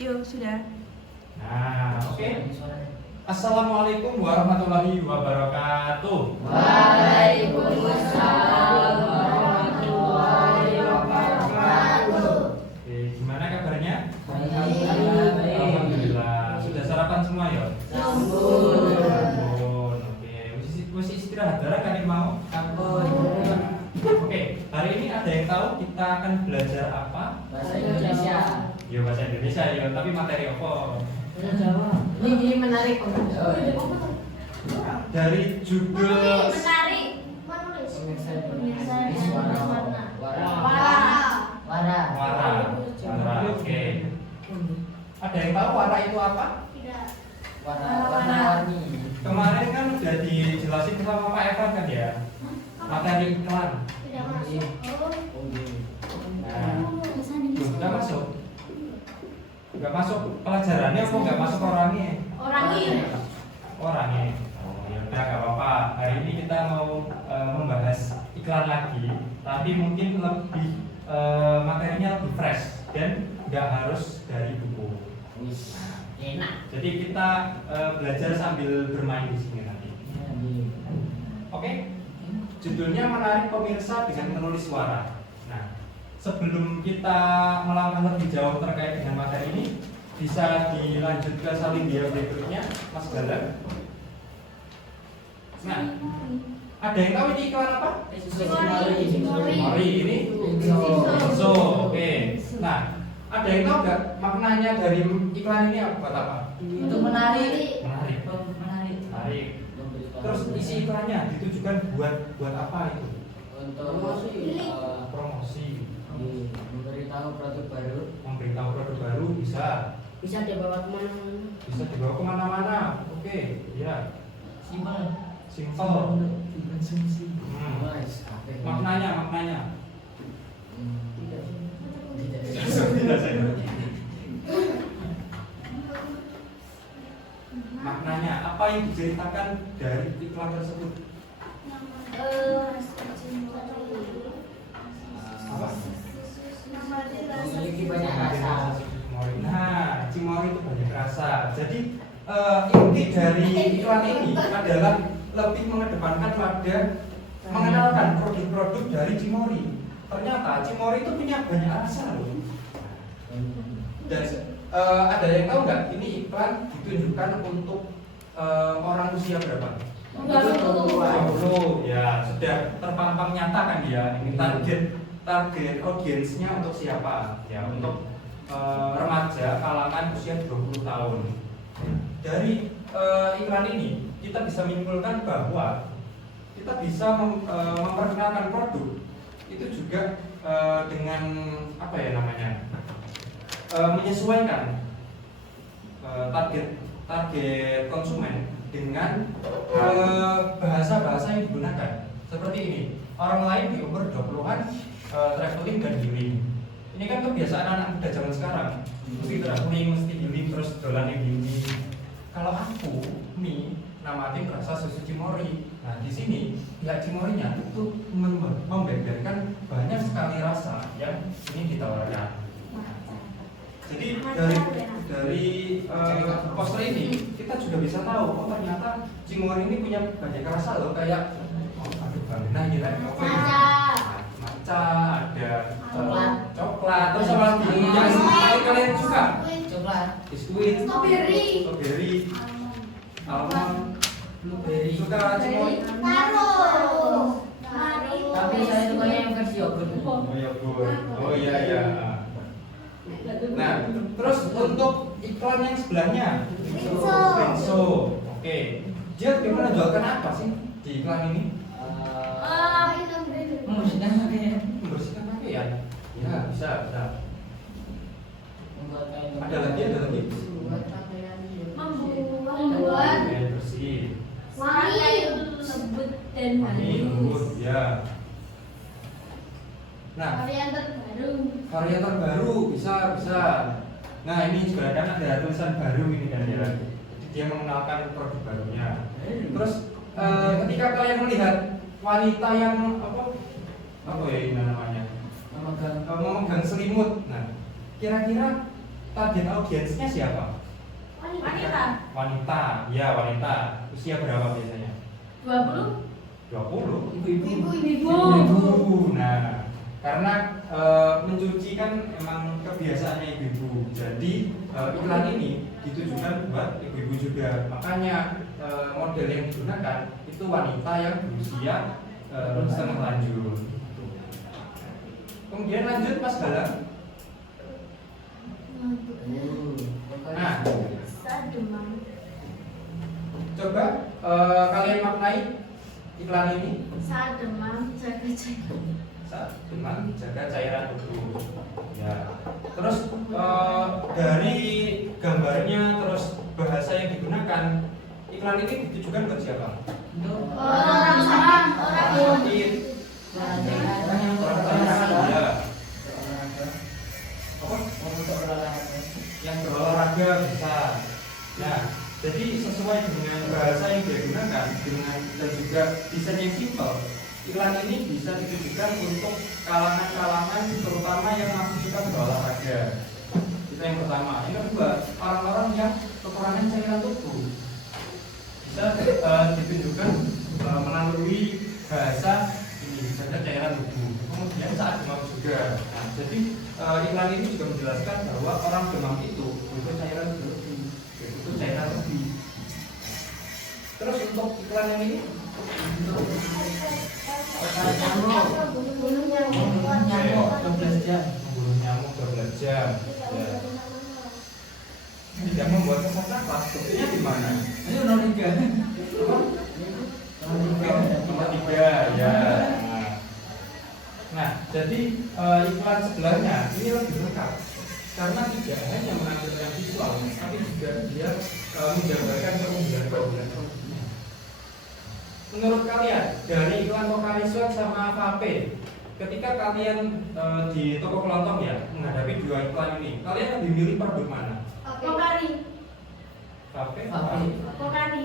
Yuk, sudah. Nah, oke. Assalamualaikum warahmatullahi wabarakatuh. Waalaikumsalam warahmatullahi wabarakatuh. Oke, gimana kabarnya? Alhamdulillah. Alhamdulillah. Sudah sarapan semua ya? Sampun. Oke, mesti istirahat bareng kan mau? Sampun. Oke, hari ini ada yang tahu kita akan belajar apa? Bahasa Indonesia. Ya bahasa Indonesia ya, tapi materi apa? Bahasa Jawa. Ini menarik. Dari judul menarik menulis Wara. Wara. Oke. Ada yang tahu wara itu apa? tidak Warna-warni. Kemarin kan udah dijelasin sama Pak Evan kan ya? Materi iklan. tidak masuk Nah, nggak masuk. Nggak masuk pelajarannya apa nggak masuk orangnya? Orangnya. Oh, ya udah nggak apa-apa. Hari ini kita mau membahas iklan lagi, tapi mungkin lebih materinya lebih fresh dan nggak harus dari buku. Enak. Jadi kita belajar sambil bermain di sini nanti. Oke? Judulnya menarik pemirsa dengan menulis suara. Nah, sebelum kita melangkah lebih jauh terkait dengan materi ini, bisa dilanjut ke salindia berikutnya, Mas Galang. Nah, ada yang tahu ini iklan apa? Mari ini. So, oke. Nah, ada yang tahu nggak maknanya dari iklan ini apa? Buat apa? Itu menarik. Menarik. Menarik. Terus isi iklannya ditujukan buat apa itu? Untuk Promosi, memberitahu produk baru. memberitahu produk baru bisa Dibawa kemana-mana. bisa dibawa kemana-mana. Oke, ya, Simpel. simple. Dikonsumsi. Maknanya. Tidak. Tidak saya. Maknanya apa yang diceritakan dari iklan tersebut? Apa? Memiliki banyak rasa. Nah, Cimory itu banyak rasa. Jadi inti dari iklan ini adalah lebih mengedepankan pada mengenalkan produk-produk dari Cimory. Ternyata Cimory itu punya banyak rasa loh. Dan ada yang tahu nggak ini iklan ditunjukkan untuk orang usia berapa? 20. Ya, sudah terpampang nyata kan ya. Ini target audiensnya untuk siapa? Ya, untuk remaja kalangan usia 20 tahun. Dari iklan ini kita bisa menyimpulkan bahwa kita bisa memperkenalkan produk itu juga dengan apa ya namanya, menyesuaikan target konsumen dengan bahasa-bahasa yang digunakan. Seperti ini, orang lain di umur 20-an traveling dan healing. Ini kan kebiasaan anak muda zaman sekarang. Mesti traveling, mesti healing, terus dolan yang healing. Kalau aku, namatin rasa susu Cimory. Nah, di sini pihak Cimory-nya itu membeberkan banyak sekali rasa yang ini ditawarkan. Jadi dari poster ini kita juga bisa tahu, oh ternyata Cimory ini punya banyak rasa loh, kayak nah ini lah, matcha, ada coklat, terus sama lagi yang kalian suka, biskuit, strawberry, almond, blueberry. Suka Cimory? Tapi saya sukanya yang versi yogurt. Oh iya. Nah, terus untuk iklan yang sebelahnya, Benso. Oke. Dia menonjolkan apa sih di iklan ini? Membersihkan pakaian. Membersihkan pakaian. Ya, bisa. Ada lagi. membuat Pakaian bersih. lembut dan Lembut, ya. Nah, varian terbaru bisa. Nah, ini juga kan ada tulisan baru ini kan ya. Dia mengenalkan produk barunya. Terus ketika kalian melihat wanita yang apa ya ini namanya, memegang selimut. Nah, kira-kira target audiensnya siapa? Wanita. Wanita, ya wanita. Usia berapa biasanya? 20. 20? Ibu-ibu. Ibu-ibu. Nah, karena mencuci kan emang kebiasaannya ibu-ibu. Jadi iklan ini ditujukan buat ibu-ibu juga. Makanya model yang digunakan itu wanita yang berusia setengah lanjut. Kemudian lanjut Mas Galang. Nah, Saat demam. coba kalian maknai iklan ini. Saat demam jaga jaga. Saat demam jaga cairan tubuh. Ya. Terus dari gambarnya terus bahasa yang digunakan iklan ini ditujukan buat siapa? Untuk Orang Sakit, orang yang orang berolahraga. ya. Apa? Untuk olahraga. Yang berolahraga bisa. Nah, jadi sesuai dengan bahasa yang dia gunakan dan juga desain yang simpel, iklan ini bisa ditujukan untuk kalangan-kalangan terutama yang masih suka berolahraga. Itu yang pertama. Yang kedua, orang-orang yang kekurangan cairan tubuh bisa ditunjukkan melalui bahasa ini jaga cairan tubuh. Kemudian saat demam juga. Nah, jadi iklan ini juga menjelaskan bahwa orang demam itu butuh cairan berlebih, butuh cairan lebih. Terus untuk iklan yang ini Untuk nyamuk. 12 jam. membunuh nyamuk 12 jam. Ya. Tidak membuat sesak napas. Buktinya di mana? Ini nomor 3. Nomor 3 ya. Nah, jadi iklan sebelahnya ini lebih lengkap karena tidak hanya menampilkan visual, tapi juga dia menjabarkan keunggulan-keunggulan produknya. Menurut kalian dari iklan Pocari Sweat sama Vape, ketika kalian di toko kelontong ya menghadapi dua iklan ini, kalian lebih milih produk mana? Pokari. Vape? Pokari. Pokari.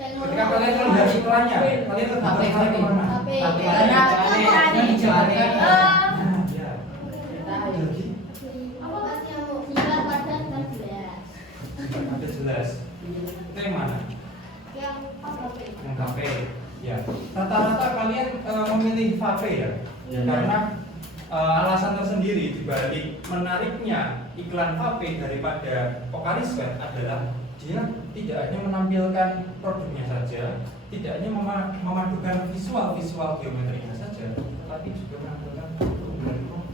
Ketika kalian melihat iklannya, kalian lebih tertarik ke mana? Karena Pokari. dijualkan. Ya. Jadi ada jelas. Itu yang mana? Yang vape. Ya. Rata-rata kalian memilih vape ya. Karena alasan tersendiri dibalik menariknya iklan vape daripada Pocari Sweat adalah dia tidak hanya menampilkan produknya saja, tidak hanya memadukan visual geometrinya saja, tetapi juga menampilkan keunggulan produk.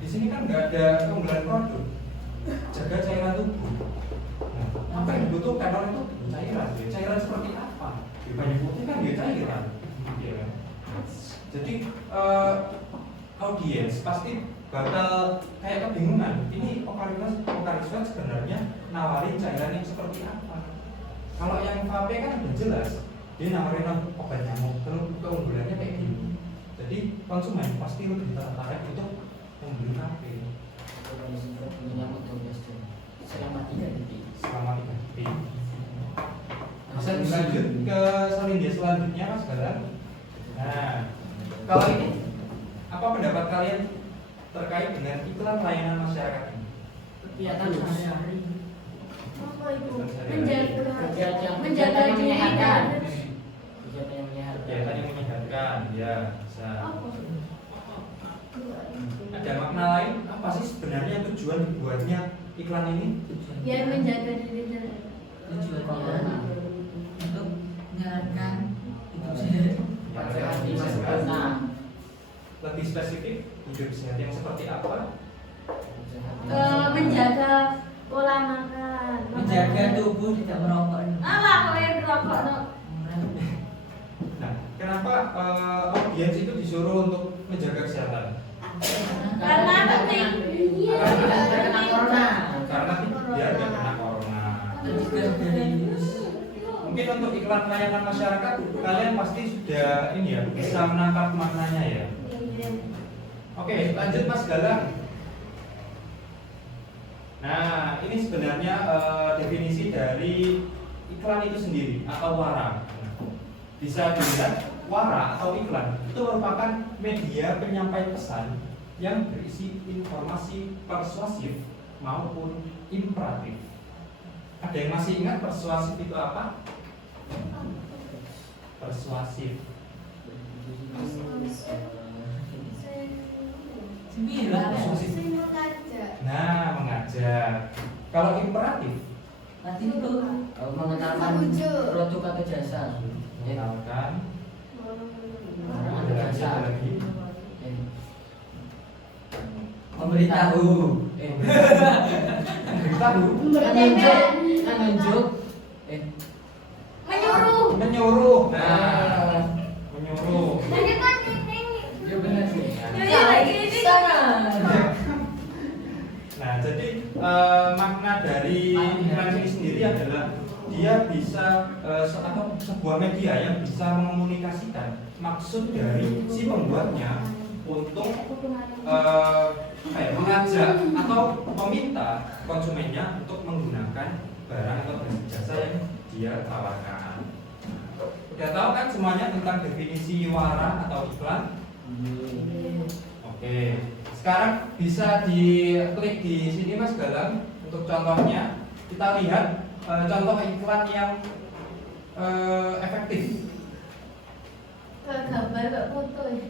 Di sini kan nggak ada keunggulan produk, jaga cairan tubuh. Nah, apa yang dibutuhkan oleh itu cairan? Ya, cairan seperti apa? Ya, banyak putih kan dia cairan. Ya, kan? Jadi audiens pasti bakal kayak kebingungan. Ini Pocari Sweat sebenarnya nawarin cairan yang seperti apa? Kalau yang vape kan udah jelas, dia nawarin obat nyamuk, terus keunggulannya kayak gini. Jadi konsumen pasti lebih tertarik untuk membeli vape Menyambut 12 jam. Selama 3 detik. selama 3 detik. Bisa dilanjut ke selindia selanjutnya Mas Galang. Nah, kalau ini apa pendapat kalian terkait dengan iklan layanan masyarakat ini? Kegiatan sehari-hari. Apa itu? Kegiatan Menjaga yang diri menyehatkan. dan Kegiatan yang menyehatkan. Kegiatan yang menyehatkan, ya bisa. Ada makna lain? Apa sih sebenarnya tujuan dibuatnya iklan ini? biar menjaga diri dan Tujuannya untuk menyehatkan hidup sehat. Ya, Di masa depan. lebih spesifik hidup sehat yang seperti apa? menjaga pola makan. Menjaga tubuh tidak merokok. Alah, kalau yang rokok no. Nah, kenapa audiens itu disuruh untuk menjaga kesehatan? Karena penting. Iya. Karena tidak kena corona. Karena biar tidak kena corona. Tercegah dari virus. Mungkin untuk iklan layanan masyarakat kalian pasti sudah ini ya bisa menangkap maknanya ya. Oke, lanjut Mas Galang. Nah, ini sebenarnya definisi dari iklan itu sendiri atau wara. Bisa dilihat wara atau iklan itu merupakan media penyampai pesan yang berisi informasi persuasif maupun imperatif. Ada yang masih ingat persuasif itu apa? Persuasif. Nah, mengajak. Kalau imperatif, Nanti itu mengenalkan produk atau jasa. mengenalkan. Ada jasa. Ada lagi. Memberitahu. Memberitahu. Menunjuk. Menyuruh. Menyuruh. Nah, menyuruh. Jadi kan ini. Ya benar sih. Ya lagi ini. Nah, jadi makna dari iklan ini sendiri adalah dia bisa atau sebuah media yang bisa mengkomunikasikan maksud dari si pembuatnya untuk mengajak atau meminta konsumennya untuk menggunakan barang atau jasa yang dia tawarkan. Udah tahu kan semuanya tentang definisi wara atau iklan? Oke, sekarang bisa diklik di sini Mas Galang untuk contohnya. Kita lihat contoh iklan yang efektif. Ke gambar ke foto ya.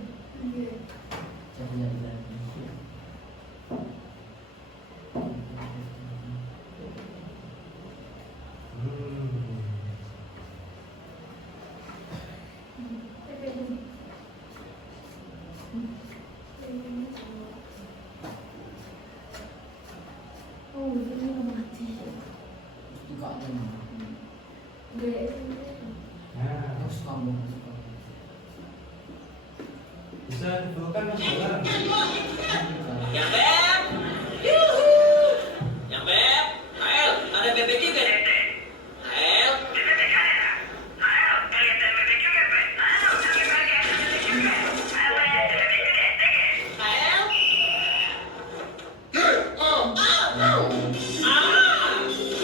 Oh, ini mati. Juga ada. Nah, Terus kamu. bisa dibelokkan Mas Galang. Yang beb, yuhu, yang beb, Ael, ada bebek juga. Ael, Ael,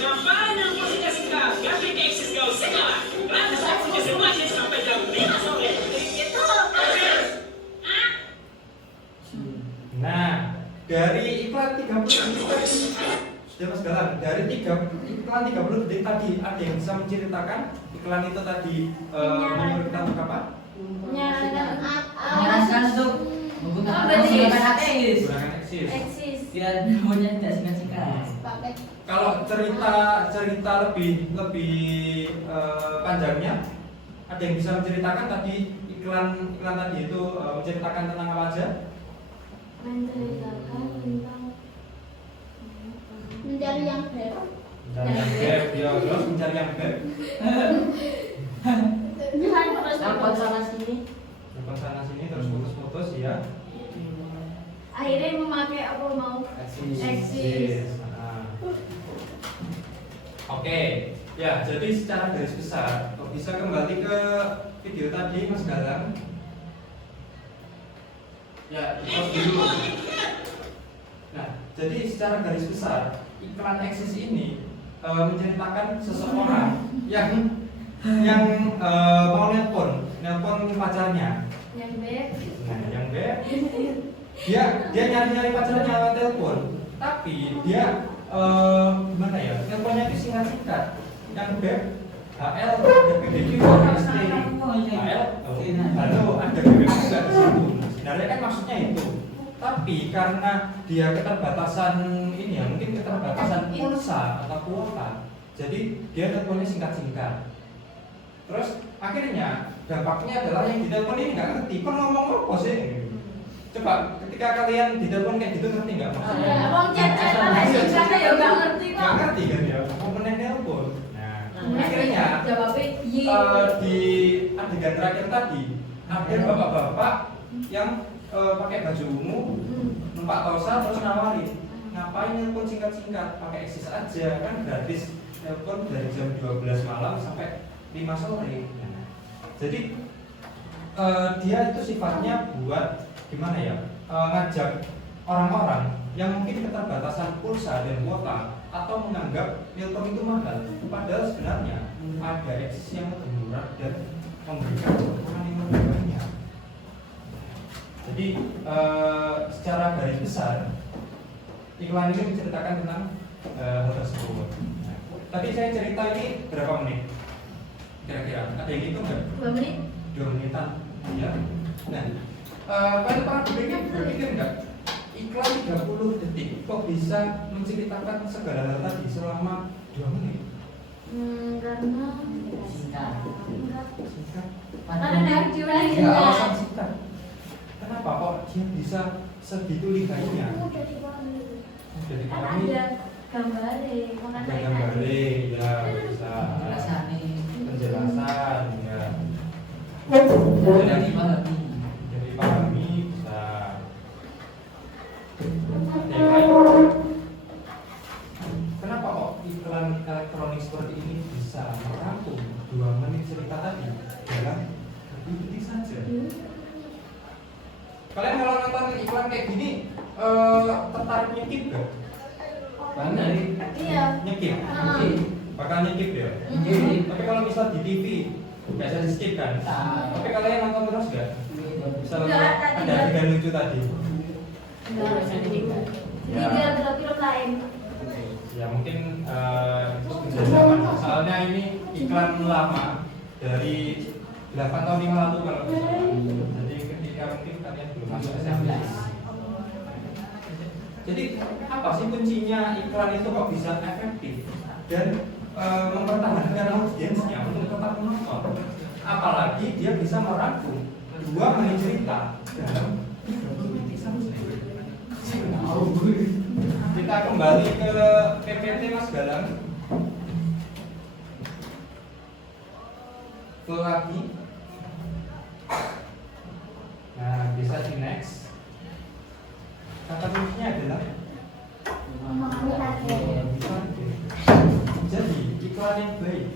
ngapain yang masih kasih kau? Gapi eksis kau sekarang. Kenapa saya punya semuanya sampai jam 5 sore? Itu. Nah, dari iklan 30 detik tadi, sudah Mas Galang, dari iklan 30 detik tadi ada yang bisa menceritakan iklan itu tadi menyuruh kita untuk apa? Menyarankan untuk menggunakan berarti akses. Gunakan eksis. Eksis. Biar namanya tidak singkat-singkat. Kalau cerita lebih panjangnya, ada yang bisa menceritakan tadi iklan tadi itu menceritakan tentang apa aja? Menceritakan tentang mencari yang beb. Mencari yang beb, ya terus mencari yang beb. Dapat sana sini. Depan sana sini terus putus-putus ya. akhirnya memakai apa mau eksis. Yes. Nah. Oke, ya jadi secara garis besar bisa kembali ke video tadi Mas Galang. Ya, pause dulu. Nah, jadi secara garis besar iklan eksis ini menceritakan seseorang yang mau nelpon pacarnya. Yang beb. Nah, yang beb dia nyari pacarnya lewat telepon, tapi dia gimana ya, teleponnya itu singkat. Yang beb HL ada BBQ ada istri. HL halo ada BBQ juga di situ. Sebenarnya kan maksudnya itu, tapi karena dia keterbatasan ini ya, mungkin keterbatasan pulsa atau kuota, jadi dia teleponnya singkat. Terus akhirnya dampaknya adalah yang ditelepon ini nggak ngerti, kan ngomong apa sih? Coba ketika kalian ditelepon kayak gitu ngerti nggak maksudnya? Abang chat-chat mana sih? Karena ya nggak ngerti kok. Nggak ngerti kan ya, mau meneh nelpon. Nah, akhirnya jawabnya di adegan terakhir tadi ada bapak-bapak yang pakai baju ungu, numpak tosa terus nawarin, ngapain nelpon singkat-singkat, pakai eksis aja kan gratis, nelpon dari jam 12 malam sampai 5 sore. Nah, jadi dia itu sifatnya buat gimana ya, ngajak orang-orang yang mungkin keterbatasan pulsa dan kuota atau menganggap nelpon itu mahal, padahal sebenarnya ada eksis yang lebih murah dan memberikan keuntungan yang lebih banyak. Jadi secara garis besar iklan ini menceritakan tentang hal tersebut. Nah, tadi saya cerita ini berapa menit? Kira-kira ada yang hitung nggak? 2 menit. 2 menitan. Ya. Nah, kalian pernah berpikir nggak? Iklan 30 detik kok bisa menceritakan segala hal tadi selama 2 menit? Karena Singkat. Singkat. karena durasi Ya, lah. alasan singkat. Kenapa kok dia bisa segitu lihainya? Jadi Kan kami ada gambarnya, makanya ada gambarnya, ya bisa penjelasan, ya. Jadi dipahami. Jadi pahami bisa. Kenapa kok iklan elektronik seperti ini bisa merangkum 2 menit cerita tadi dalam 2 detik saja? Kalian kalau nonton iklan kayak gini tertarik nyekip gak? Banget. Iya. Nyekip? Bakal nyekip ya? Nyekip. Tapi kalau misal di TV biasa di skip kan? Tapi kalian nonton terus gak? Misal Enggak, tadi ada enggak. adegan lucu tadi. Enggak. Ya. Jadi ada film lain. Ya mungkin itu menjadi zaman. Soalnya ini iklan lama dari 8 tahun yang lalu kalau nggak salah. Jadi ketika mungkin kalian belum masuk SMP. Jadi apa sih kuncinya iklan itu kok bisa efektif dan mempertahankan audiensnya untuk tetap menonton? Apalagi dia bisa merangkum 2 menit cerita dalam 30 detik saja. Kita kembali ke PPT Mas Galang. Flow lagi. Nah, bisa di next. Kata kuncinya adalah jadi iklan yang baik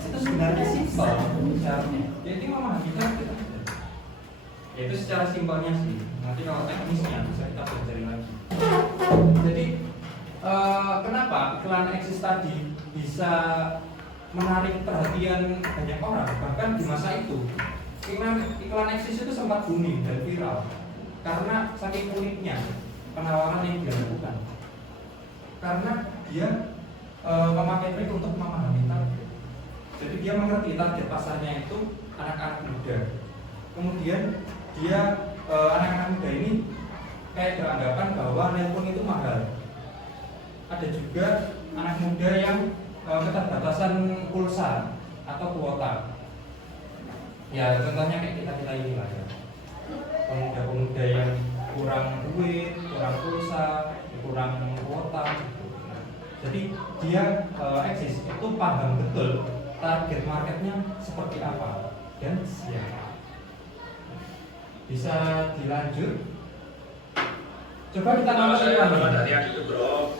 itu sebenarnya simpel caranya. Jadi memahami target. Yaitu secara simpelnya sih. Nanti kalau teknisnya bisa kita pelajari lagi. Jadi kenapa iklan eksis tadi bisa menarik perhatian banyak orang? Bahkan di masa itu iklan eksis itu sempat booming dan viral karena saking uniknya penawaran yang dia lakukan. Karena dia memakai trik untuk memahami target. Jadi dia mengerti target pasarnya itu anak-anak muda. Kemudian dia anak-anak muda ini kayak beranggapan bahwa nelpon itu mahal. Ada juga anak muda yang keterbatasan pulsa atau kuota. Ya contohnya kayak kita ini lah ya. Pemuda-pemuda yang kurang duit, kurang pulsa, kurang kuota. Jadi dia eksis itu paham betul target marketnya seperti apa dan siapa. Bisa dilanjut. Coba kita Nama saya lagi. Ahmad Arya di Gebro.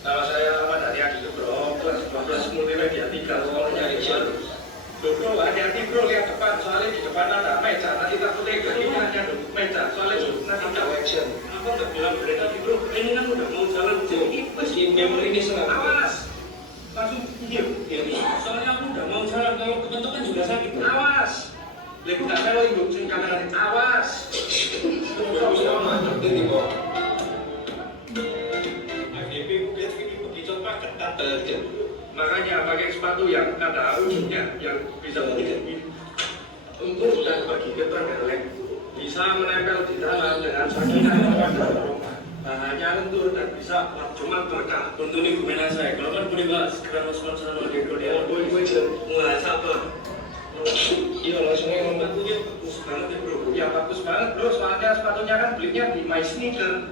Nama saya Ahmad Arya di Gebro, kelas 12 multimedia 3, sekolahnya Action. Bro, hati-hati bro, lihat depan, soalnya di depan ada meja, nanti takutnya kakinya hanya duduk meja, soalnya nanti jauh action. Aku udah bilang dari tadi bro, ini kan udah mau jalan jadi pasti memori ini senang. Awas, langsung diam. Soalnya aku udah mau jalan, kalau kebentukan juga sakit. Awas, lebih tak saya ibu, sing kanan awas. Sama nanti di bawah. AGB mungkin ini dicoba ketat saja. Makanya pakai sepatu yang ada ujungnya yang bisa menjadi untuk dan bagi ketergeleng bisa menempel di dalam dengan sakinah bahannya lentur dan bisa cuma berkah. Untuk ini gimana saya? Kalau kan boleh bahas segera sponsor lagi dia boleh mulai sabar. Iya langsungnya membantunya bagus banget ya bro. Ya bagus banget bro, soalnya sepatunya kan belinya di My Sneaker.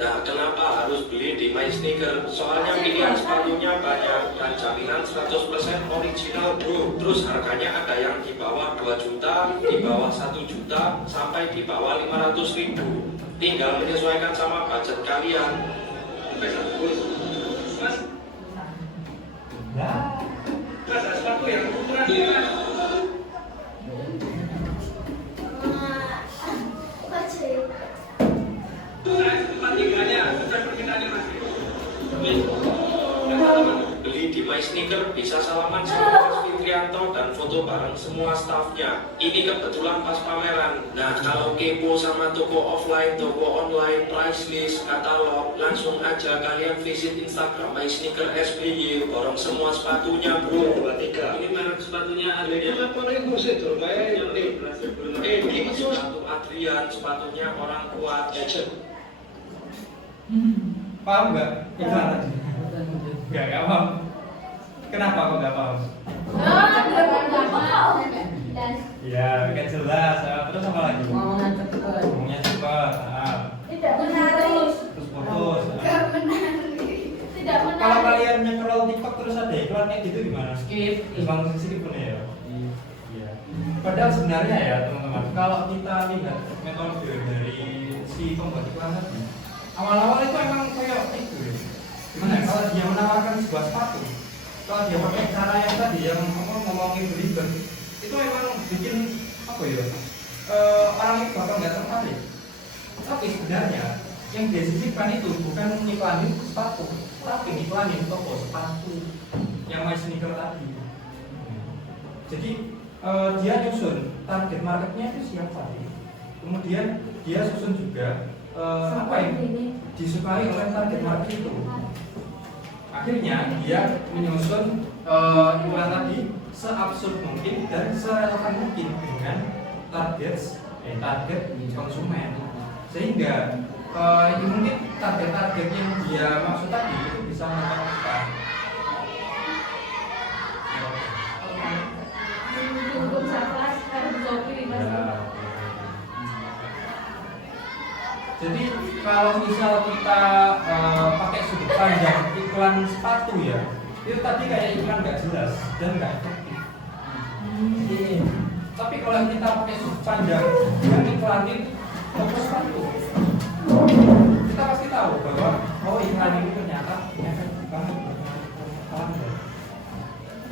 Nah kenapa harus beli di My Sneaker? Soalnya pilihan sepatunya banyak dan jaminan 100% original bro. Terus harganya ada yang di bawah 2 juta, di bawah 1 juta, sampai di bawah 500.000. Tinggal menyesuaikan sama budget kalian. Mas, Ya. mas ada sepatu yang ukuran ini mas. Beli di My sneaker bisa salaman sama Mas Fitrianto dan foto bareng semua staffnya. Ini kebetulan pas pameran. Nah, kalau kepo sama toko offline, toko online, price list, katalog, langsung aja kalian visit Instagram My Sneaker SBY. Borong semua sepatunya bro. 23. Ini merek sepatunya ada Ya, ya. apa itu sih tuh? Yang Kayak berhasil belum? ini sepatu Adrian, sepatunya orang kuat. Paham nggak? Iklan tadi? Nggak paham. Kenapa kok nggak paham? Ya, nggak jelas. Terus apa lagi? Ngomongnya cepet. Ngomongnya cepat. Tidak menarik. Terus putus. Tidak menarik. Tidak Kalau menarik. kalian nge-scroll TikTok terus ada iklan kayak gitu gimana? Skip. Langsung skip pun ya. Iya. Padahal sebenarnya ya teman-teman, kalau kita lihat metode dari si pembuat iklan tadi, awal-awal itu emang kayak itu ya. Gimana ya? Kalau dia menawarkan sebuah sepatu, kalau dia pakai cara yang tadi yang ngomongin belibet, itu emang bikin apa ya? Orang itu bakal nggak tertarik. Tapi sebenarnya yang dia sisipkan itu bukan iklanin sepatu, tapi iklanin toko sepatu yang My Sneaker tadi. Jadi dia nyusun target marketnya itu siapa sih? Kemudian dia susun juga apa yang disukai oleh target market itu. Akhirnya dia menyusun iklan tadi seabsurd mungkin dan serelevan mungkin dengan target konsumen, sehingga ini mungkin target-target yang dia maksud tadi itu bisa mendapatkan. Untuk sarkas harus kopi di mas. Jadi kalau misal kita pakai sudut pandang iklan sepatu ya, itu tadi kayak iklan nggak jelas dan nggak efektif. Tapi kalau kita pakai sudut pandang yang iklanin toko sepatu, kita pasti tahu bahwa oh iklan ini ternyata efektif banget.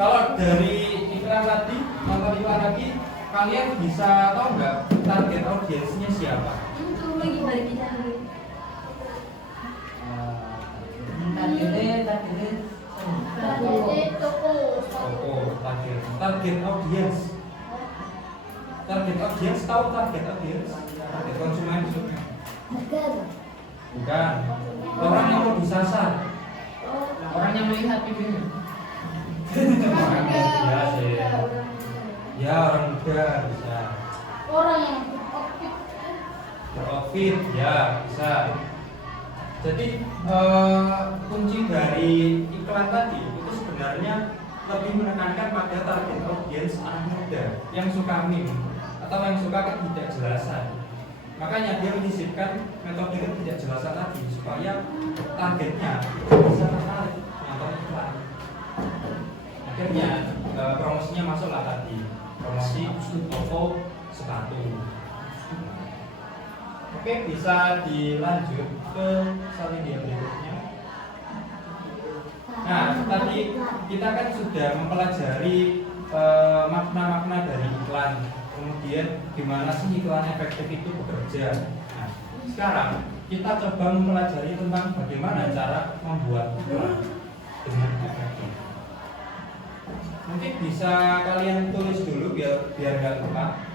Kalau dari iklan tadi, nonton iklan lagi, kalian bisa tahu nggak target audiensnya siapa? Itu lagi balik kita lagi. Targetnya Toko. Target audiens. Target audiens tahu target audiens? Target konsumen bukan. Orang yang mau disasar. orang yang melihat videonya. Orang muda sih. Ya orang muda bisa. Orang yang Profit ya bisa. Jadi kunci dari iklan tadi itu sebenarnya lebih menekankan pada target audiens anak muda yang suka meme atau yang suka ketidakjelasan. Makanya dia menyisipkan metode ketidakjelasan tadi supaya targetnya itu bisa tertarik nonton iklan. Akhirnya promosinya masuklah tadi, promosi toko sepatu. Oke, bisa dilanjut ke slide yang berikutnya. Nah, tadi kita kan sudah mempelajari makna-makna dari iklan, kemudian gimana sih iklan efektif itu bekerja. Nah, sekarang kita coba mempelajari tentang bagaimana cara membuat iklan dengan efektif. Mungkin bisa kalian tulis dulu biar nggak lupa.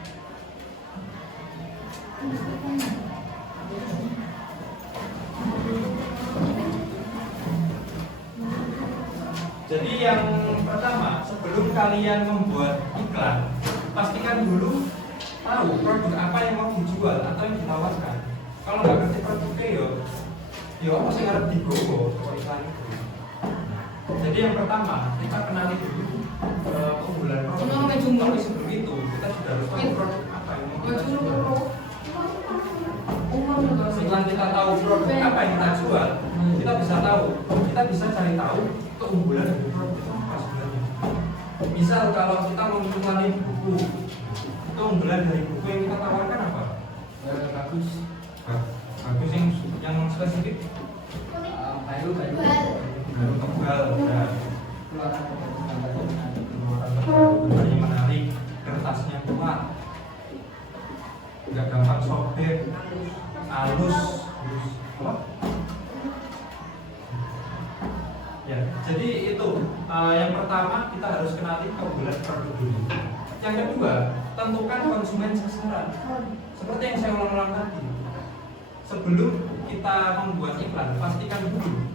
Jadi yang pertama, sebelum kalian membuat iklan, pastikan dulu tahu produk apa yang mau dijual atau yang ditawarkan. Kalau nggak ngerti produknya yo apa sih harus digowo iklan itu. Jadi yang pertama, kita kenali dulu keunggulan produk. Tapi sebelum itu, kita sudah harus tahu produk apa yang mau kita jual. Setelah kita tahu produk apa yang kita jual, kita bisa tahu, kita bisa cari tahu keunggulan dari produk itu apa sebenarnya. Misal kalau kita mau menjualin buku, keunggulan dari buku yang kita tawarkan apa? Bagus yang spesifik. Baru Tebal, ya. keluaran Gambarnya menarik, kertasnya kuat, nggak gampang sobek, halus. Ya, jadi itu yang pertama. pertama kita harus kenali keunggulan produk dulu. Yang kedua, tentukan konsumen sasaran. Seperti yang saya ulang-ulang tadi. Sebelum kita membuat iklan, pastikan dulu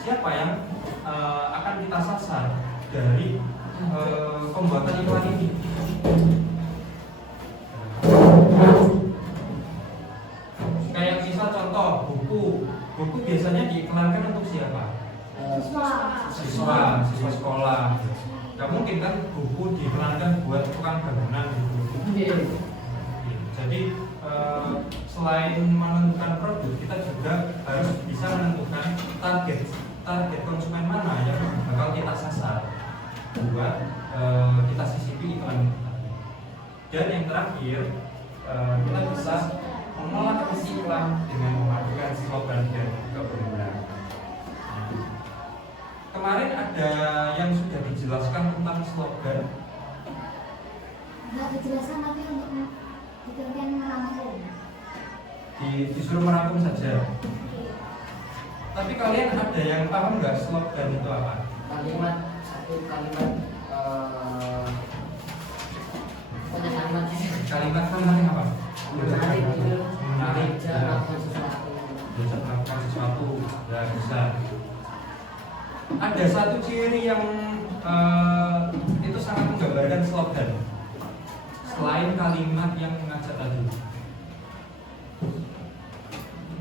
siapa yang akan kita sasar dari pembuatan iklan ini. Kayak misal contoh buku biasanya diiklankan untuk siapa? Siswa sekolah. Gak mungkin kan buku diiklankan buat tukang bangunan gitu. Jadi selain menentukan produk, kita juga harus bisa menentukan target konsumen mana yang bakal kita sasar buat kita sisipi iklan. Dan yang terakhir, kita bisa mengolah isi iklan dengan memadukan slogan dan keunggulan. Kemarin ada yang sudah dijelaskan tentang slogan. Nggak dijelaskan tapi untuk diberikan merangkum. Disuruh merangkum saja. Tapi kalian ada yang paham nggak slogan itu apa? Satu kalimat Kalimat yang apa? menarik melakukan sesuatu. Ya bisa. Ada satu ciri yang itu sangat menggambarkan slogan. Selain kalimat yang mengajak tadi,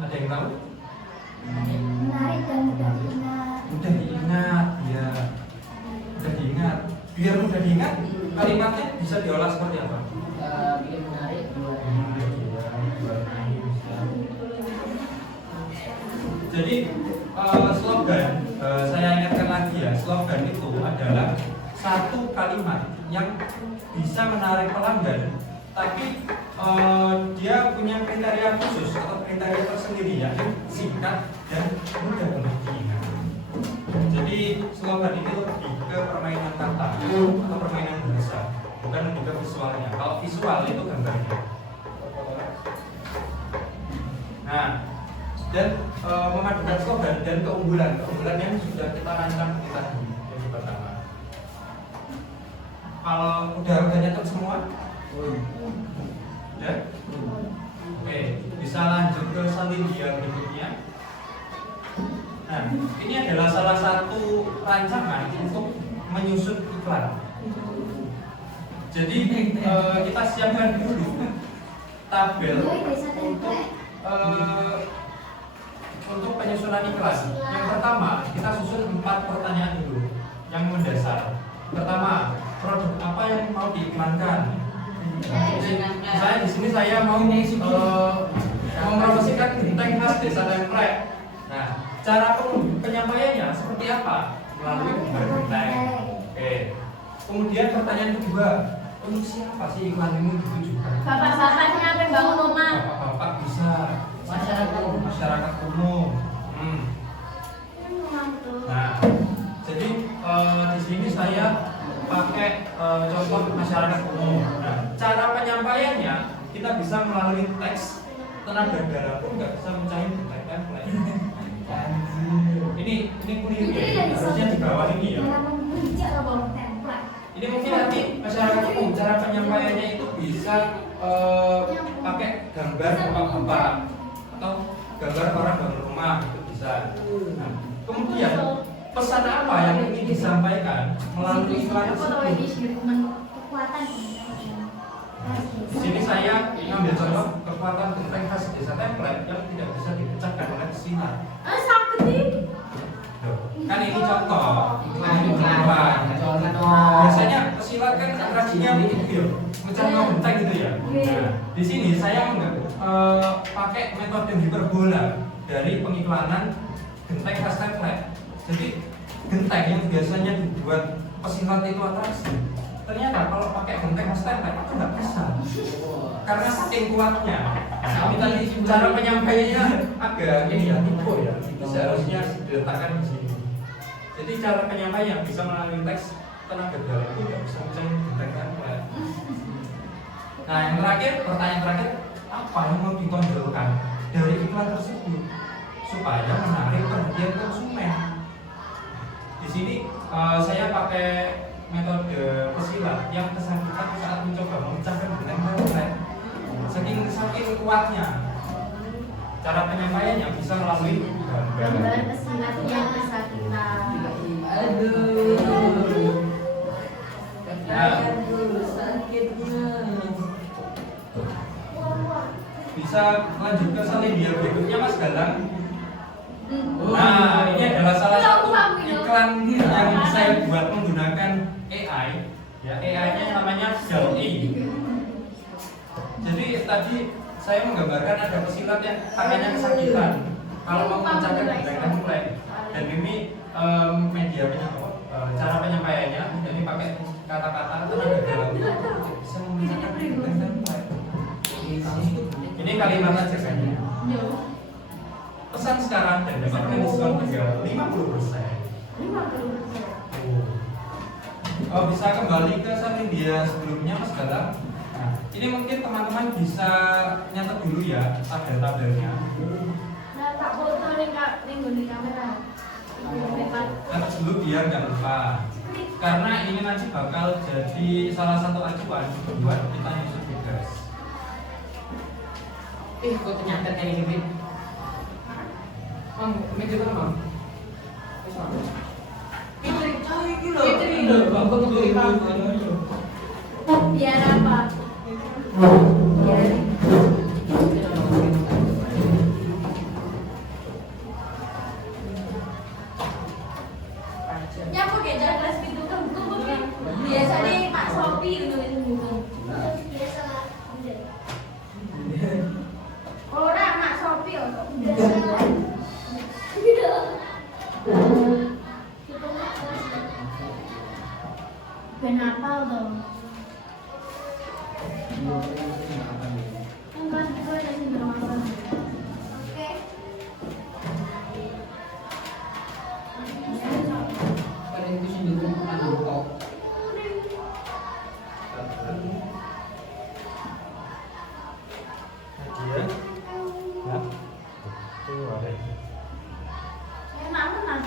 ada yang tahu? Menarik dan mudah diingat. Mudah diingat, ya. Mudah diingat. Biar mudah diingat, kalimatnya bisa diolah seperti apa? bikin menarik Jadi slogan, saya ingatkan lagi ya, slogan itu adalah satu kalimat yang bisa menarik pelanggan, tapi dia punya kriteria khusus atau kriteria tersendiri ya, singkat dan mudah untuk diingat. Jadi slogan ini lebih ke permainan kata atau permainan bahasa, bukan lebih ke visualnya. Kalau visual itu gambarnya. Nah, dan memadukan slogan dan keunggulan yang sudah kita rancang tadi yang pertama. Kalau udah nyatet semua, udah? Oke, bisa lanjut ke dia berikutnya. Nah, ini adalah salah satu rancangan untuk menyusun iklan. Jadi kita siapkan dulu tabel untuk penyusunan iklan. Yang pertama, kita susun 4 pertanyaan dulu yang mendasar. Pertama, produk apa yang mau diiklankan? Saya di sini saya mau mempromosikan genteng khas Desa Templek. Nah, cara penyampaiannya seperti apa? Melalui gambar genteng. Oke. Kemudian pertanyaan kedua, untuk siapa sih iklan ini ditujukan? Bapak-bapaknya apa yang bangun rumah? Bapak-bapak bisa, masyarakat umum. Nah, jadi di sini saya pakai contoh masyarakat umum. Nah, cara penyampaiannya kita bisa melalui teks. Tenaga dalam pun nggak bisa mencari template. Ini keliru ya, harusnya di bawah ini ya. Ini mungkin nanti masyarakat umum cara penyampaiannya itu bisa pakai gambar bapak-bapak atau gambar orang bangun rumah itu bisa. Nah, kemudian pesan apa yang ingin disampaikan melalui iklan tersebut? Di sini saya ngambil contoh kekuatan genteng khas Desa Templek yang tidak bisa dipecahkan oleh sinar. Kan ini contoh iklan. Biasanya pesilat kan atraksinya begitu ya, pecah genteng gitu ya. Nah, di sini saya pakai metode hiperbola dari pengiklanan genteng khas Templek. Jadi genteng yang biasanya dibuat pesilat itu atraksi, ternyata kalau pakai genteng khas Templek itu nggak bisa karena saking kuatnya. Tapi tadi cara penyampaiannya agak ini ya, tipe ya, seharusnya diletakkan di sini. Jadi cara penyampaian bisa melalui teks, tenaga dalam itu nggak bisa mencari genteng Templek. Nah, yang terakhir, pertanyaan terakhir, apa yang mau ditonjolkan dari iklan tersebut supaya menarik perhatian konsumen? Di sini saya pakai metode pesilat yang kesakitan saat mencoba memecahkan benang template. Saking kuatnya cara penyampaiannya bisa melalui Gambar gambar. pesilat yang kesakitan. Aduh. Katakan dulu sakitnya. Bisa lanjut ke Salindia berikutnya Mas Galang. Nah, ini adalah salah satu iklan yang saya buat menggunakan AI. Ya, AI-nya namanya DALL-E. Jadi tadi saya menggambarkan ada pesilat yang tangannya kesakitan kalau mau memecahkan benang mulai. Dan ini media cara penyampaiannya jadi pakai kata-kata tenaga dalam bisa memecahkan benang mulai. Ini kalimat aja kayaknya. Pesan sekarang dan dapatkan diskon hingga 50%. Oh, bisa kembali ke Salindia sebelumnya Mas Galang. Nah, ini mungkin teman-teman bisa nyatet dulu ya tabel-tabelnya. Nah, tak foto ning kamera. Catat dulu biar nggak lupa. Karena ini nanti bakal jadi salah satu acuan buat kita nyusun tugas. Kok ternyata kayak gini? Bang, meja kan bang? Biar apa? Biar ya aku kayak jalan kelas gitu kan biasanya Pak Sopi gitu biasa orang Mak Sopi ben hafal dong yang kelas itu ada sindrom apa oke Paling itu sindrom kok. Dia, ya, tuh ada. enak menang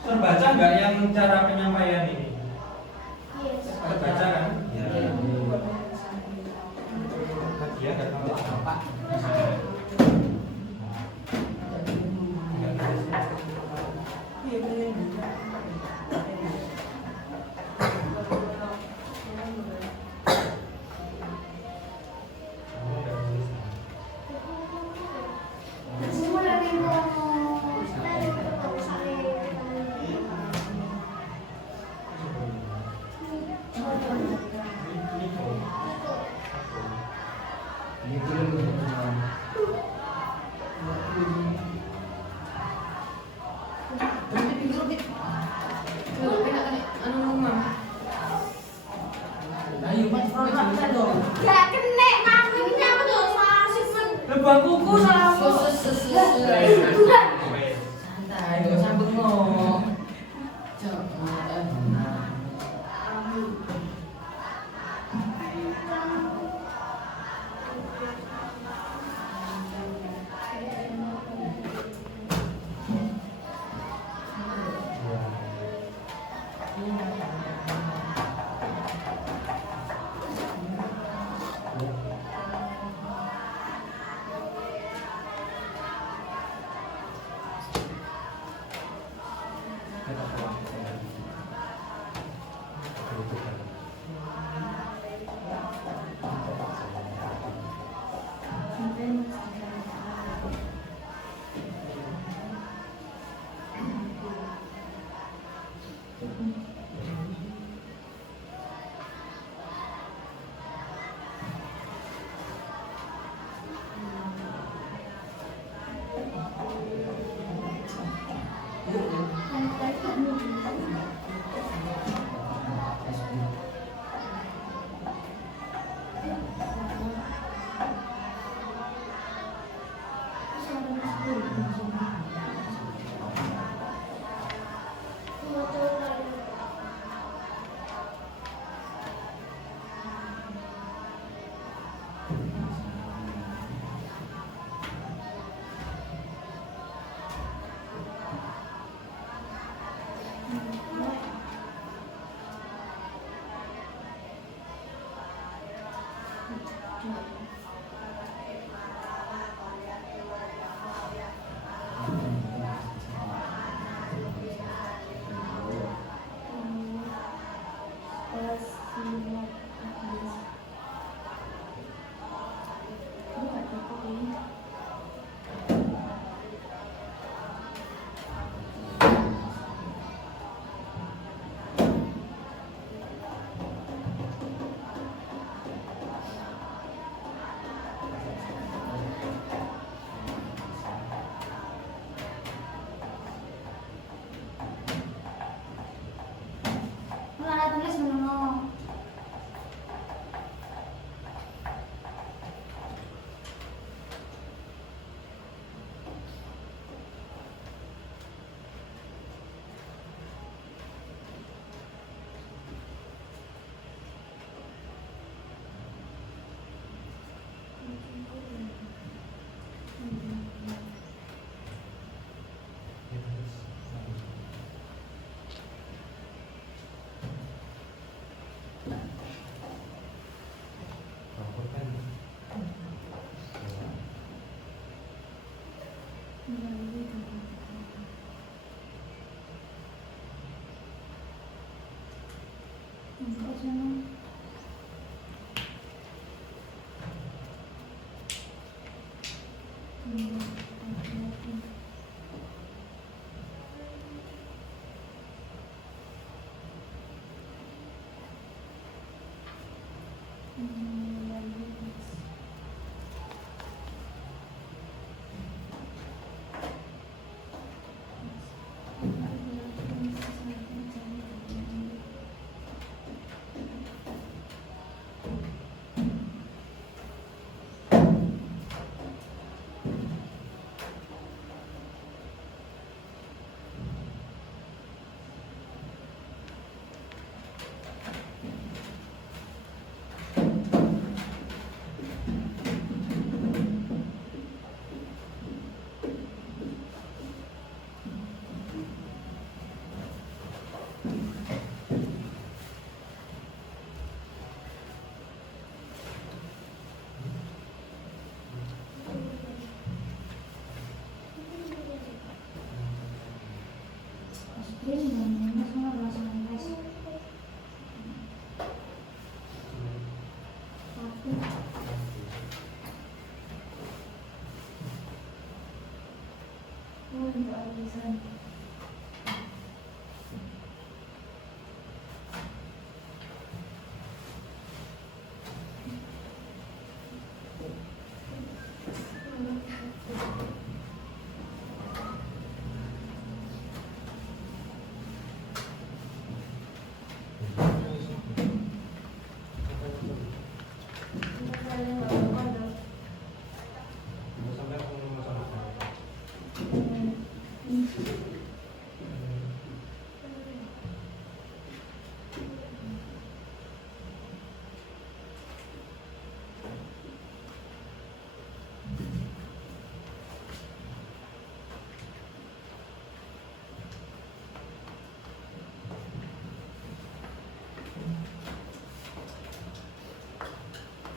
Terbaca nggak yang cara penyampaian ini? yes Terbaca kan? Ya. Dia nggak tahu apa. gak kena maksudnya apa tuh masih Lebah kuku salah. udah Santai, gak usah bengong.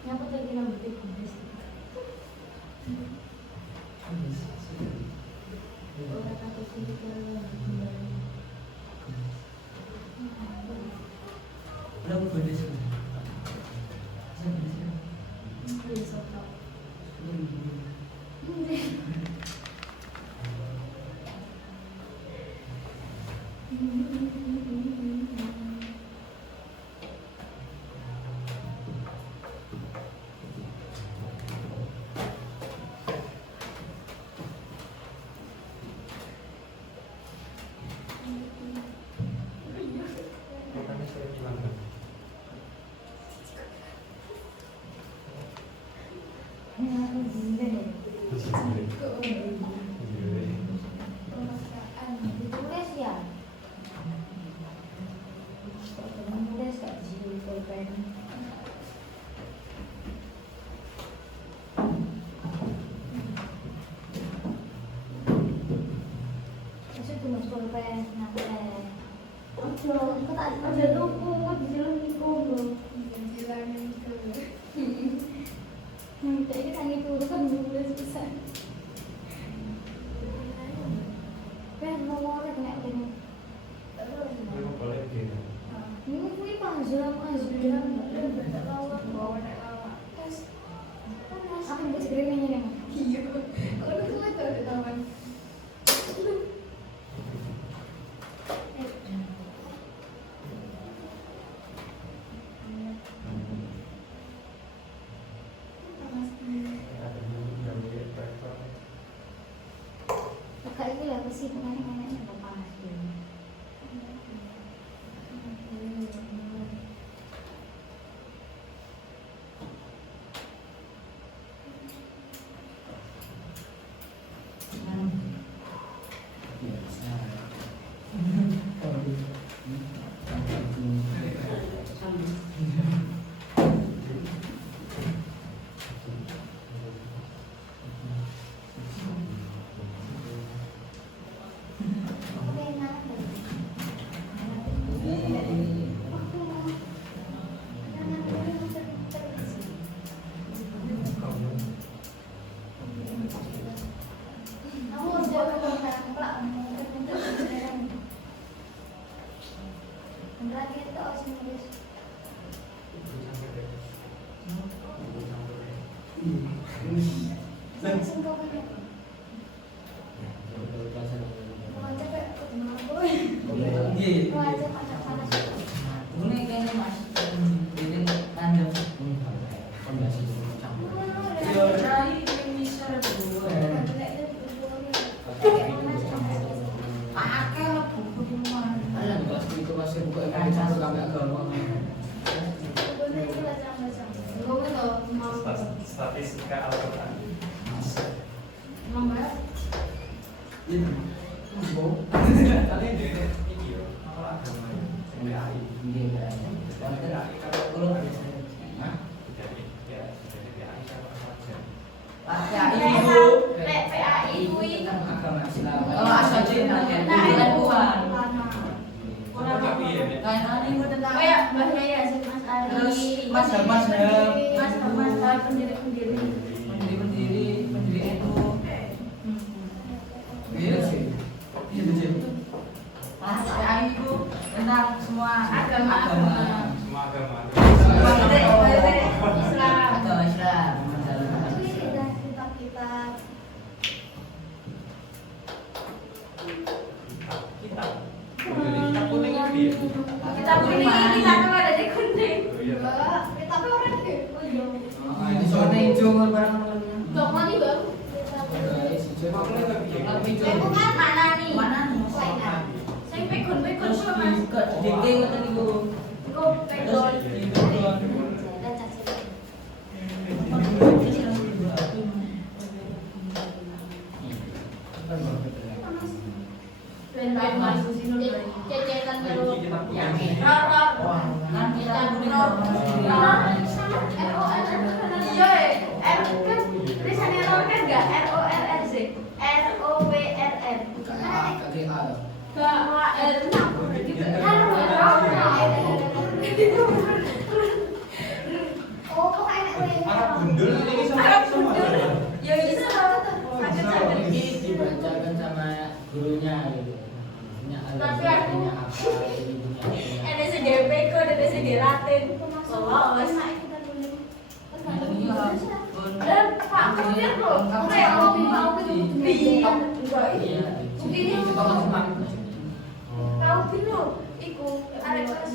Nyapa tadi nama betul kumpis. Orang kata sini kalau Berapa benda sih? Makanya saya bilang kan. ditulis ya. Menulis gak di pulpen. Masih tulis pulpen, nanti. Ojo, aku tak ada lupa, aku bilang itu loh. Bilang itu. Nanti ini kan itu kan nulis bisa. Ben mau kena ini. Ini boleh gitu. Ini kui panjang tak tahu bawa nak bawa. Terus aku mau skripnya nih. Iya. Kalau itu ada taman. Kakak ini lah pasti nenek-neneknya bapak dia. Aku Kalian deh ini yo, apa agama PAI? Iya kan. PAI kalau Kalau Hah? Jadi ya, jadi PAI sama saja. PAI itu PAI itu kan agama Islam. Oh, Kalau asal Nah, itu kan Tuhan. Tapi ya, Kayak ani itu tentang kayak Mbah Yaya sih Mas Ali. Terus mazhab-mazhab. Mazhab pendiri-pendiri. pendiri NU. Iya sih. Iya betul. PAI itu tentang semua Agama. semua agama. Islam. Agama Islam. Kitab-kitab. Kita. Kita kuning ini. Kita kuning ini tapi ada di kuning. Oh, iya. Tapi orang deh. Oh iya. Ini soalnya hijau barang-barangnya. Coklat nih baru. Aku kan mana nih? Mana nih? Kelainan. Saya pekun-pekun Terus kok Mas. di dikte ngoten niku. Iku pekun. Dan caci. Ben Mas cecetan terus. Ror. Kan kita Iya, R kan tulisannya Ror kan enggak RORRZ. ROWRR. Oh, kok enak Arab gundul ini sama Arab sama. gundul. Ya bisa sakit-sakit. ini dibacakan sama gurunya gitu. Ini Tapi artinya aku- apa? Ini punya artinya. Ada CGPK, ada CG Latin. Oh, wes. Dan Pak Kafir loh, kayak mau iya, Iya. Ini Itu loh. kalau cuma Kau pino, iku ada kelas.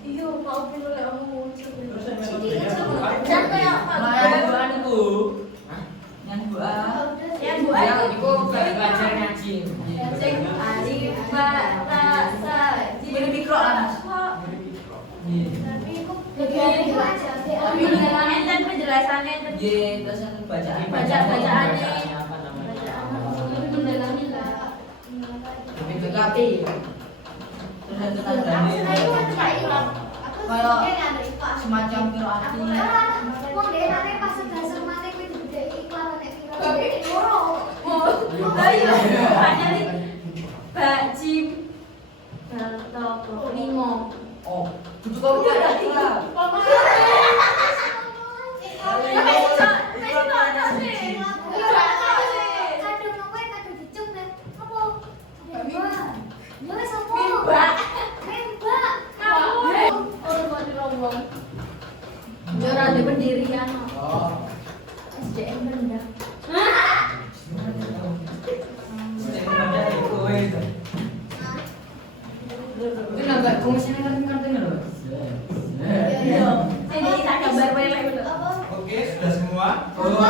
Iya, kau pino lek kamu Terus yang memang Sini, beda, sini. bukan? Siapa yang yang buah niku. Yang buah. Yang buah Yang itu niku belajar ngaji. Sing alif ba ta sa jim. Ini mikro lah. Iya. Tapi iku begini aja. Tapi enten penjelasannya enten. Iya, terus yang bacaan Bacaannya. apa namanya? Mendalami lah. BPKP. Terus yang tentang Aku seneng itu kayak ilang. Aku Kayak seneng ada ikhlas. semacam kiroati. Wong dhewe nane pas dasar mate kuwi gede iklan nek viral. Tapi loro. Oh iya. Ada nih. Mbak Jim. Bertoko limo. Oh, itu kau ada juga. Jora di pendirian Oh. SDM rendah. Itu nggak komisinya kartu-kartunya loh. Jadi tak kabar welek betul. Oke, sudah semua? Oh.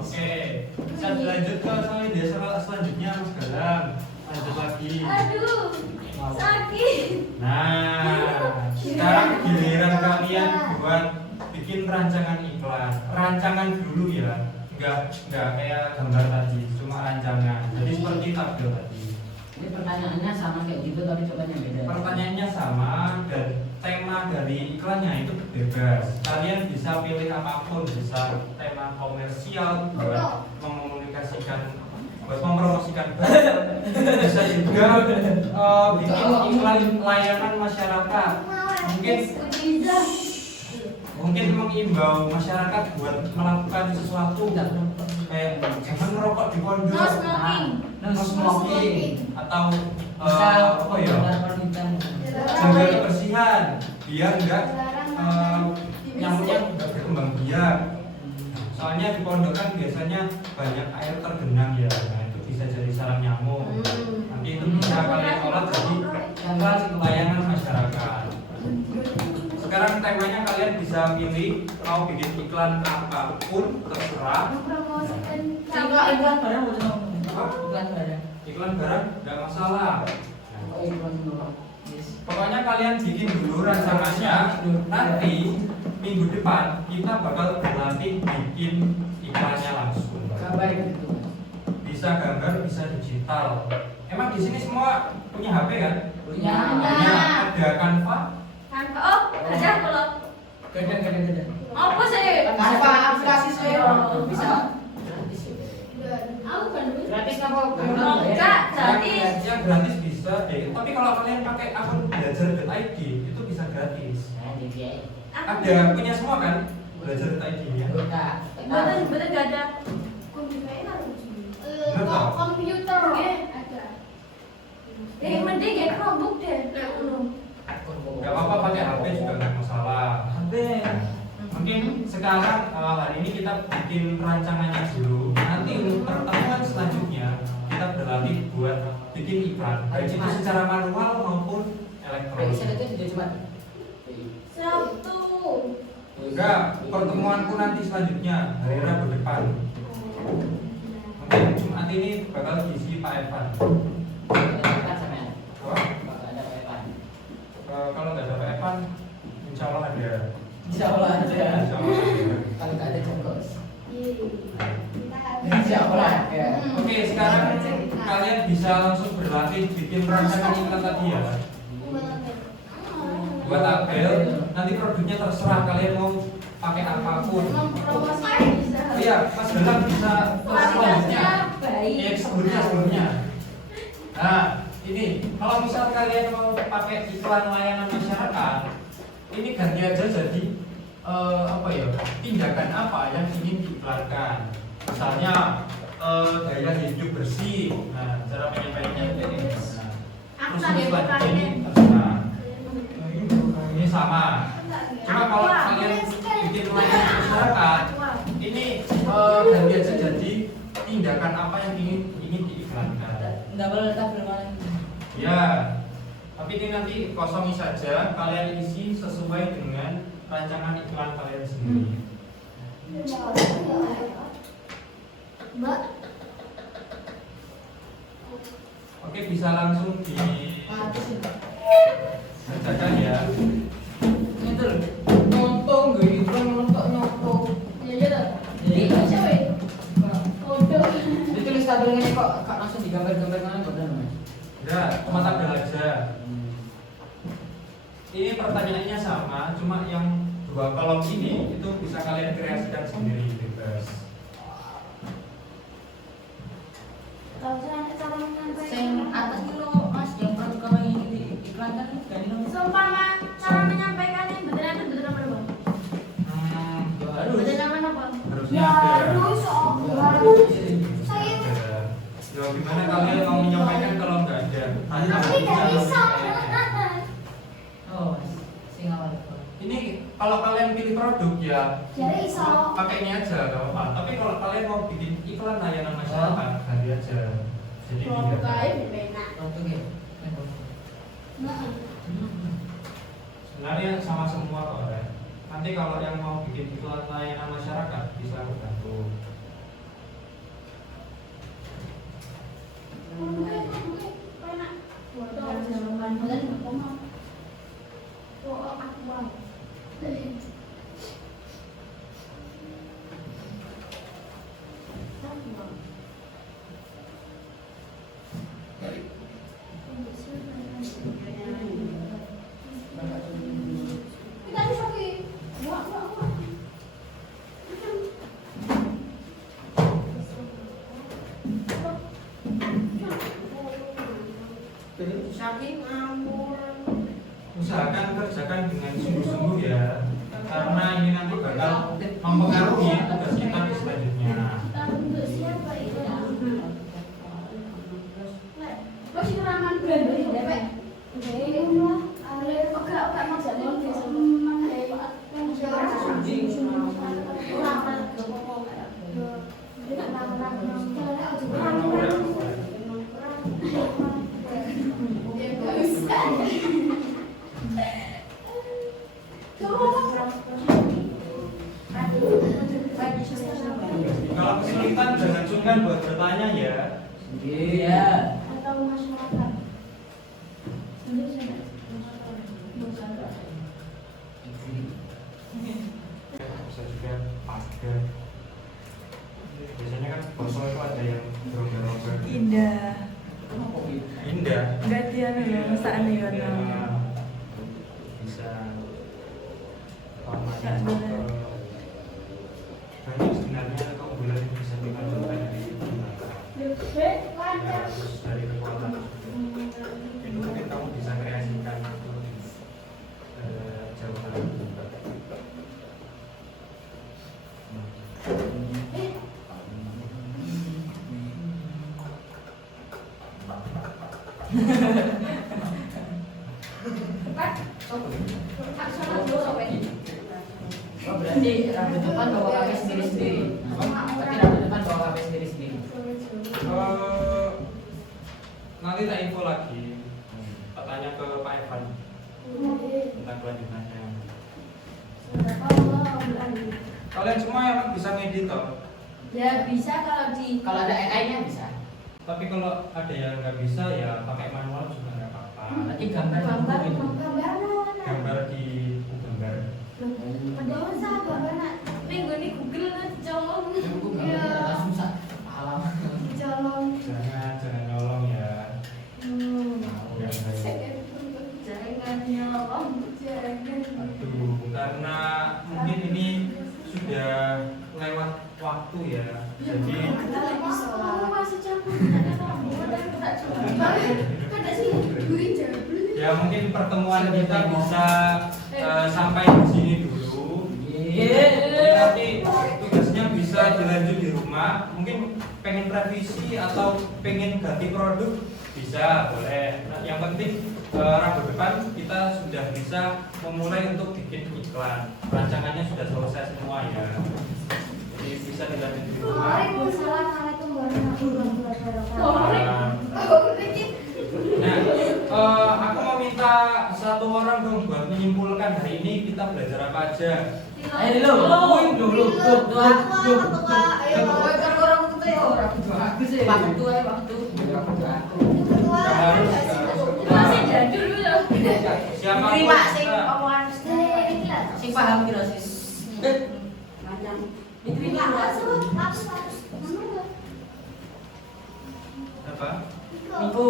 Oke. Bisa dilanjut ke selanjutnya Mas Galang. Lanjut lagi. Aduh, sakit. Nah, sekarang giliran kalian buat bikin rancangan iklan. Rancangan dulu ya. Enggak kayak gambar tadi, cuma rancangan. Jadi seperti tabel tadi. Ini pertanyaannya sama kayak gitu tapi jawabannya beda. Pertanyaannya sama dan tema dari iklannya itu bebas. Kalian bisa pilih apapun, bisa tema komersial buat mempromosikan barang. Bisa juga bikin iklan layanan masyarakat. Mungkin mengimbau masyarakat buat melakukan sesuatu kayak jangan merokok di pondok, No smoking. no smoking, atau Bisa apa ya, jaga kebersihan biar enggak nyamuknya enggak berkembang biak. Soalnya di pondok kan biasanya banyak air tergenang ya, nah itu bisa jadi sarang nyamuk. Nanti itu bisa kalian olah jadi iklan layanan masyarakat. Sekarang temanya kalian bisa pilih mau bikin iklan apapun terserah. Iklan barang bukan iklan barang. Iklan barang nggak masalah. Oh, iklan barang. Pokoknya kalian bikin dulu rancangannya. Nanti minggu depan kita bakal berlatih bikin iklannya langsung. Kabar gitu. digital. Emang di sini semua punya HP kan? Punya. Ada Canva. Tanpa oh, aja kalau Gede. apa sih? Canva aplikasi saya bisa. Aku kan dulu. Gratis apa? Enggak, gratis. Yang gratis bisa. Tapi kalau kalian pakai akun belajar.id itu bisa gratis. Ada punya semua kan? Belajar.id ya. Betul enggak ada. Komputer ada. Mending ya Chromebook deh. Gak apa-apa pakai HP juga nggak masalah. Mungkin sekarang hari ini kita bikin rancangannya dulu. Nanti untuk pertemuan selanjutnya kita berlatih buat bikin iklan, baik itu secara manual maupun elektronik. Sabtu. Enggak, pertemuanku nanti selanjutnya hari Rabu depan. Mungkin Jumat ini bakal diisi Pak Evan. Wah, kalau nggak ada Pak Evan, insya Allah ada. Insya Allah aja. Insya Allah ada. Kalau nggak ada jongkos. Kita Insya Allah ada. Oke, sekarang kalian bisa langsung berlatih bikin rancangan iklan tadi ya. Buat tabel, nanti produknya terserah kalian mau pakai apapun. Iya, Mas Galang bisa selanjutnya. Iya, sebelumnya. Nah, ini kalau misal kalian mau pakai iklan layanan masyarakat, ini ganti aja jadi apa ya? Tindakan apa yang ingin diiklankan? Misalnya gaya hidup bersih. Nah, cara penyampaiannya ini. Terus iklan ini terserah. Ini sama. Cuma kalau kalian bikin layanan masyarakat, ini ganti aja jadi tindakan apa yang ingin diiklankan. Nggak boleh letak bermain. Ya, tapi ini nanti kosongi saja. Kalian isi sesuai dengan rancangan iklan kalian sendiri. Mbak, Oke, bisa langsung dikerjakan ya. Itu loh. Nonton gue itu nonton. Jadi cewek. Bodoh. Ditulis tabel ini kok langsung digambar-gambar mana bener mas? Enggak, cuma tabel aja. Ini pertanyaannya sama, cuma yang dua kolom ini itu bisa kalian kreasikan sendiri bebas. Kalau saya cara menyampaikan. Yang atas itu mas yang produk kamu ini diiklankan kan ini. Seumpama cara menyampaikan yang betul itu betul apa bang? Harus. Betul nama apa? Harusnya Ya, ada. harus saya Ada. Ya gimana kalian mau menyampaikan kalau nggak ada? tapi nggak bisa. Oh, sing awal. Ini kalau kalian pilih produk ya Jadi iso. pakai ini aja gak apa-apa. Tapi kalau kalian mau bikin iklan layanan masyarakat ganti aja. Jadi Produk tidak. lain enak. Produk ya. Nah, Sebenarnya sama semua kok ya. Nanti kalau yang mau bikin iklan layanan masyarakat bisa aku bantu. Saking ngawur. Usahakan kerjakan dengan sungguh-sungguh ya, karena ini nanti bakal mempengaruhi tugas kita di selanjutnya. Kalau kesulitan jangan sungkan buat bertanya ya. Iya. atau masyarakat. Bisa juga pagar. Biasanya kan kosong itu ada yang berubah-ubah. Indah. Indah. Enggak dia nih, masakan nih kan. Bisa warnanya Nggak boleh. cakep. Banyak sebenarnya keunggulan yang bisa kita lakukan dari ya, terus dari kekuatan itu mungkin kamu bisa kreasikan itu jauh lebih terbuka. Oh, berarti rambut depan bawa kakek sendiri-sendiri. Berarti rambut depan bawa kakek sendiri-sendiri. Nanti tak info lagi. Tak tanya ke Pak Evan tentang kelanjutannya. Kalian semua emang bisa ngedit toh? Ya bisa kalau Kalau ada AI-nya bisa. Tapi kalau ada yang nggak bisa ya pakai manual juga nggak apa-apa. Berarti gambar gitu. Gambar di gambar. minggu ini Google nanti colong. Aku gambar susah. Alam. Jangan nyolong ya. Ya, baik. Jangan nyolong. Aduh, karena mungkin ini sudah lewat waktu ya. Jadi Masih campur. Tak coba. Ada sih gue jabul. ya mungkin pertemuan kita bisa sampai di sini dulu. Jadi nanti tugasnya bisa dilanjut di rumah. Mungkin pengen revisi atau pengen ganti produk bisa, boleh. Nah, yang penting Rabu depan kita sudah bisa memulai untuk bikin iklan. Rancangannya sudah selesai semua ya. Jadi bisa dilanjut di rumah. Waalaikumsalam warahmatullahi Nah, aku mau minta satu orang dong buat menyimpulkan hari ini kita belajar apa aja. Ayo dulu. Waktu. Nggak harus. Masih jadul loh. Siapa Terima pun sing bisa. omongan Sing paham kira sis. diterima. Apa? Itu.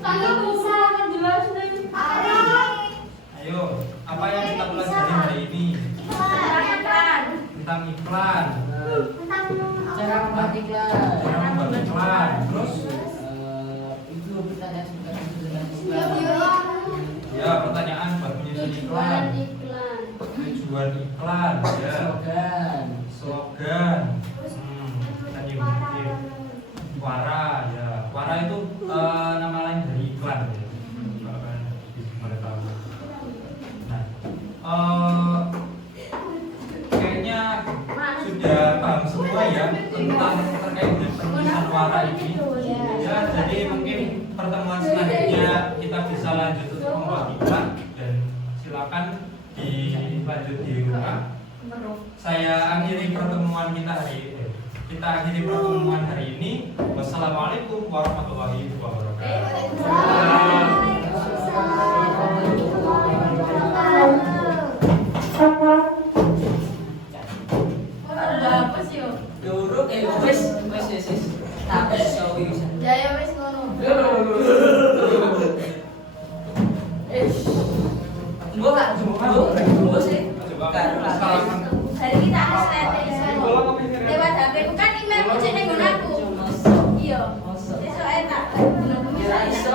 Tangga bisa menjelas nih. Ayo, apa yang kita pelajari hari ini? Tentang iklan, Cara membuat iklan. cara membuat iklan, terus Itu pertanyaan seputar itu dengan iklan. ya pertanyaan buat menyusun iklan, tujuan iklan, ya, slogan, kita nyebutin Wara, ya, Wara itu nama lain dari iklan, ya. Kalau kalian boleh tahu. Nah, kayaknya sudah paham semua ya tentang terkait dengan penulisan Wara ini. Ya, jadi mungkin pertemuan selanjutnya kita bisa lanjut untuk membuat iklan dan silakan dilanjut di rumah. Saya akhiri pertemuan hari ini. Wassalamualaikum warahmatullahi wabarakatuh. Apa sih yo? Duruk wis. Tak iso wis. Jaya wis ngono. Gua sih. Hari kita ada slide lewat HP ku kan email ku cek ning nggon aku. Iya. Sesuk enak. Ya iso